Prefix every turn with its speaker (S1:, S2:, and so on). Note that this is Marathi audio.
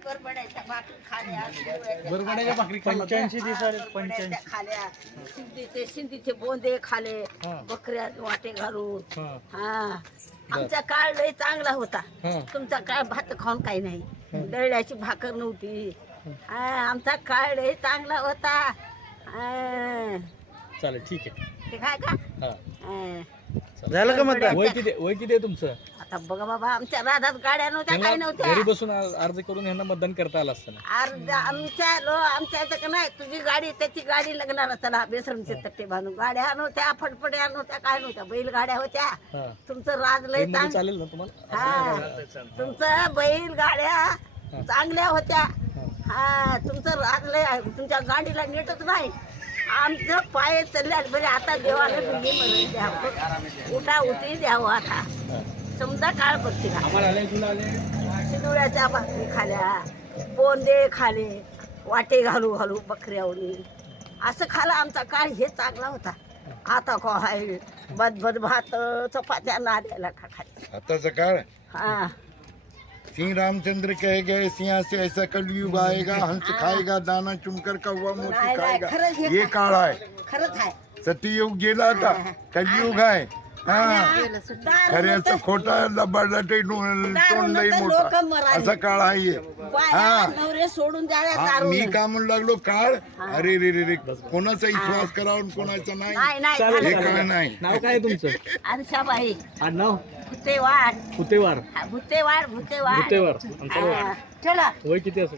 S1: बरबड्याच्या भाकरी खाल्या, शिरव्याच्या
S2: बरबड्याच्या भाकरी खाल्ल्या.
S3: 85 दिवसाले
S1: बरबड्याच्या खाल्या, शिंदीचे बोंदे खाले,
S2: हा.
S1: बकऱ्या वाटे घालून.
S2: हा.
S1: हा आमचा काळ लय चांगला होता.
S2: हा.
S1: तुमचा काळ भात खाऊन काही नाही, दळल्याची भाकर नव्हती. हा, आमचा काळ लय चांगला होता. हा.
S2: चालेल ठीक आहे.
S1: ते काय का
S2: हा.
S1: हा.
S3: झालं का मतदान?
S2: वय किती आहे तुमचं?
S1: आता बघा बाबा, आमच्या राधात गाड्या नव्हत्या, काय
S2: त्यांना
S1: नव्हत्या.
S2: घरी बसून अर्ज करून यांना मतदान करता आलं असतं ना.
S1: अर्धा आमच्या इथं का नाही, तुझी गाडी त्याची गाडी लागणार त्याला बेसरमचे तट्टे बांधून. गाड्या नव्हत्या, फटफट्या नव्हत्या, काय नव्हत्या, बैलगाड्या होत्या.
S2: हा.
S1: तुमचं राज लय
S2: ट्रेनमध्ये
S1: चांगलं.
S2: चालेल ना तुम्हाला?
S1: हा, तुमचं बैल गाड्या चांगल्या होत्या. हा, तुमचं राज लय आहे. तुमच्या गाडीला नेटच नाही. आमचं पाय चालल्या बरे. आता देवाला तुम्ही म्हणून द्यावं, उठा उठी द्यावं. आता समजा काळ बघते का,
S2: आम्हाला आले तुला आले.
S1: शिदुळ्याच्या भाकरी खाल्या, बोंदे खाले, वाटे घालू घालू बकऱ्यावनी, असं खाला आमचा काळ. हे चांगला होता. आता काय बदबद भात चपात्या नाद्याला खायचं.
S4: आताचा काळ,
S1: हा,
S4: सिंह रामचंद्र कहे गए सिंह से ऐसा कलयुग आएगा, हंस खाएगा दाना चुनकर कौवा मोती
S1: नाही,
S4: खाएगा.
S1: खरंच हे
S4: ये काळ आहे.
S1: खरंच आहे.
S4: सत्ययुग गेला आता, कलयुग आहे. हा, खऱ्याचं खोटा लबाडाटे तोंड लई मोठा, असा काळ आहे.
S1: बाया नवरे सोडून द्यायला
S4: हा,
S1: दारू
S4: मी
S1: नाही.
S4: का म्हणू लागलो काळ. अरे रे रे रे, कोणाचा विश्वास करावा आणि कोणाचा नाही,
S1: नाही नाही
S2: चालेल,
S4: हे
S1: खरंच.
S4: काळ नाही.
S2: नाव काय आहे तुमचं?
S1: आरशाबाई
S2: आडनाव?
S1: भुतेवाड.
S2: फुतेवार.
S1: भुतेवाड.
S2: फुतेवार.
S1: हा, चला
S2: वय किती असेल?